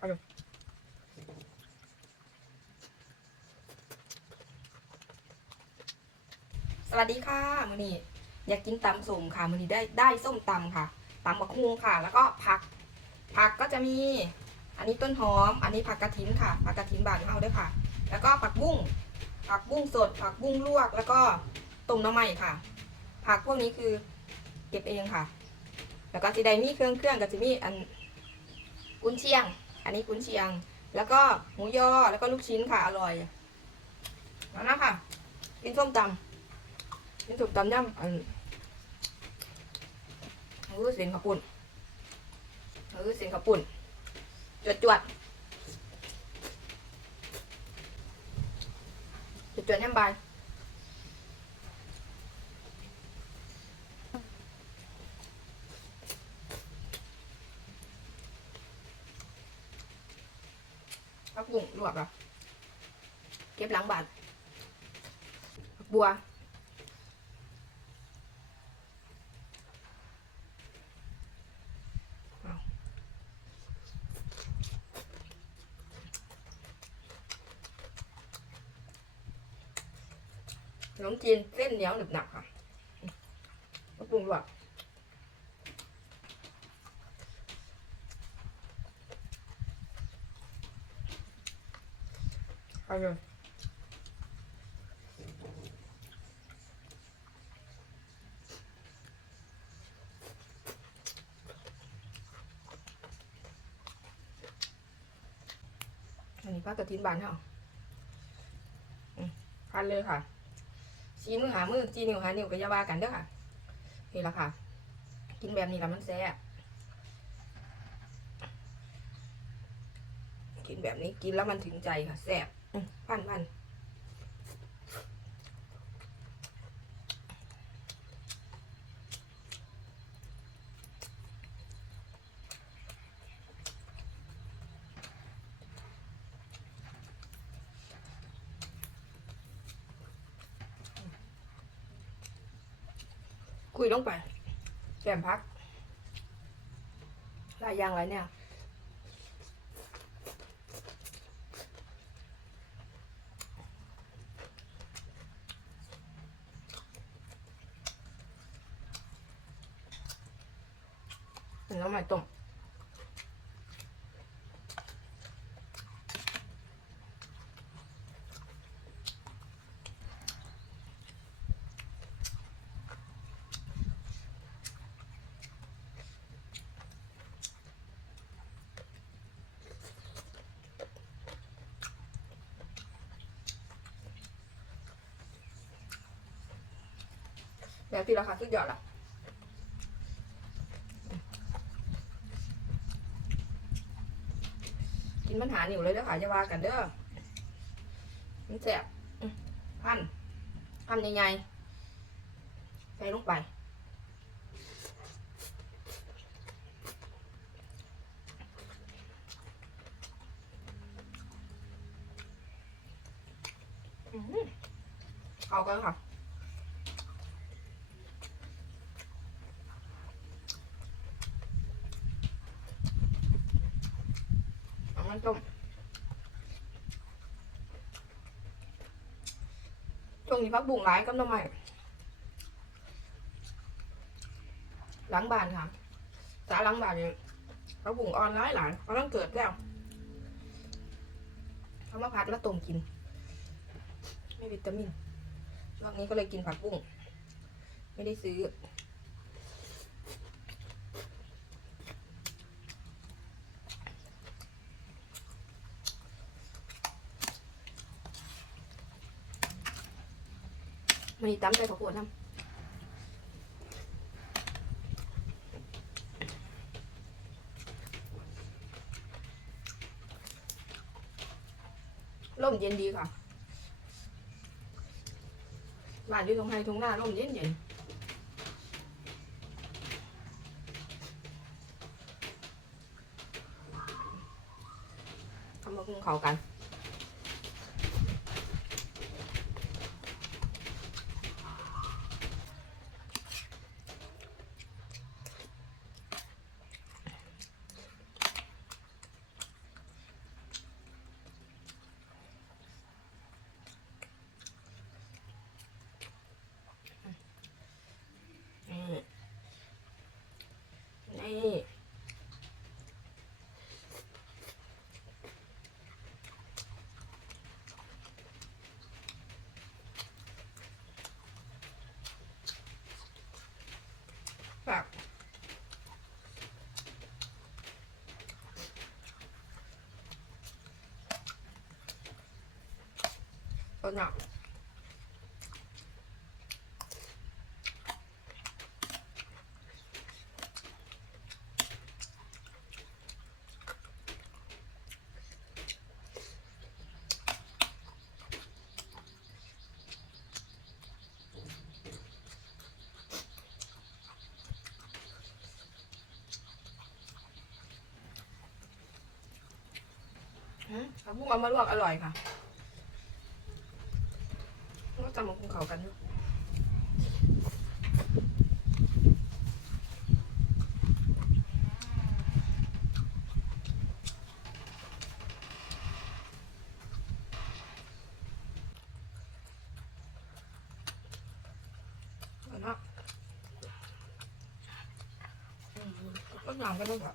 สวัสดีค่ะมือนี้อยากกินตำส้มค่ะมือนี้ได้ได้ส้มตำค่ะตำบักฮุงค่ะ แล้วก็ผัก ผักก็จะมี อันนี้ต้นหอม อันนี้ผักกระถินค่ะผักกระถินบานเฮาด้วยค่ะ แล้วก็ผักบุ้งผักบุ้งสด ผักบุ้งลวก แล้วก็ต้มน้ำมันค่ะ ผักพวกนี้คือเก็บเองค่ะ แล้วก็สีใดมีเครื่องเครื่องก็จะมีอันกุนเชียง อันนี้กุนเชียง แล้วก็หมูยอ แล้วก็ลูกชิ้นค่ะ อร่อยแล้วนะค่ะ กินส้มตำกินส้มตำย่ำอันเออเสียงขับปุ่นเออเสียงขับปุ่น จวดจวดจวดจวดแฮมบายผัก บุ้งลวกอะเก็บหลังบานผักบัวเอาขนมจีนเส้นเหนียวหนึบหนักค่ะผักบุ้งลว อันนี้ป้ากระทินบานเนาะอืมพันเลยค่ะชี้มือหามือจีนิ้วหานิ้วก็อย่าว่ากันเด้อค่ะ นี่ละค่ะ กินแบบนี้ละมันแซ่บกินแบบนี้กินแล้วมันถึงใจค่ะแซ่บ อืมพันพันคุยลงไปแกมพัก หลายอย่างหลายเนี่ย แล้วไม่ต้มแบบที่ราคาสุดยอดละ กินมันหาหนิวเลยเด้อค่ะอย่าว่ากันเด้อมันแสบพันพันใหญ่ๆใส่ลงไปอื้อากันค่ะ เอามันต้มช่วงนี้พักบุ่งหลายกับน้ำใหม่หลังบานค่ะสาหลังบานเนี่ยพักบุ่งออนไลน์หลายเขาต้องเกิดแล้วเอามาพัดแล้วต้มกิน ไม่วิตามินรอบนี้ก็เลยกินผักบุ้ง ไม่ได้ซื้อ มีตำใจข้าวโพดน้ำร่มเย็นดีค่ะบ้านอยู่ตรงไฮตรงหน้าร่มเย็นเย็นทำมาคุงเขากัน อ คนหนักอืมเอาพวกเอามาลวกอร่อยค่ะก็ จะมาคุงเขากันเนาะอืมก็ยำกันด้วยแบ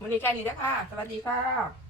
วันนี้แค่นี้นะคะ สวัสดีค่ะ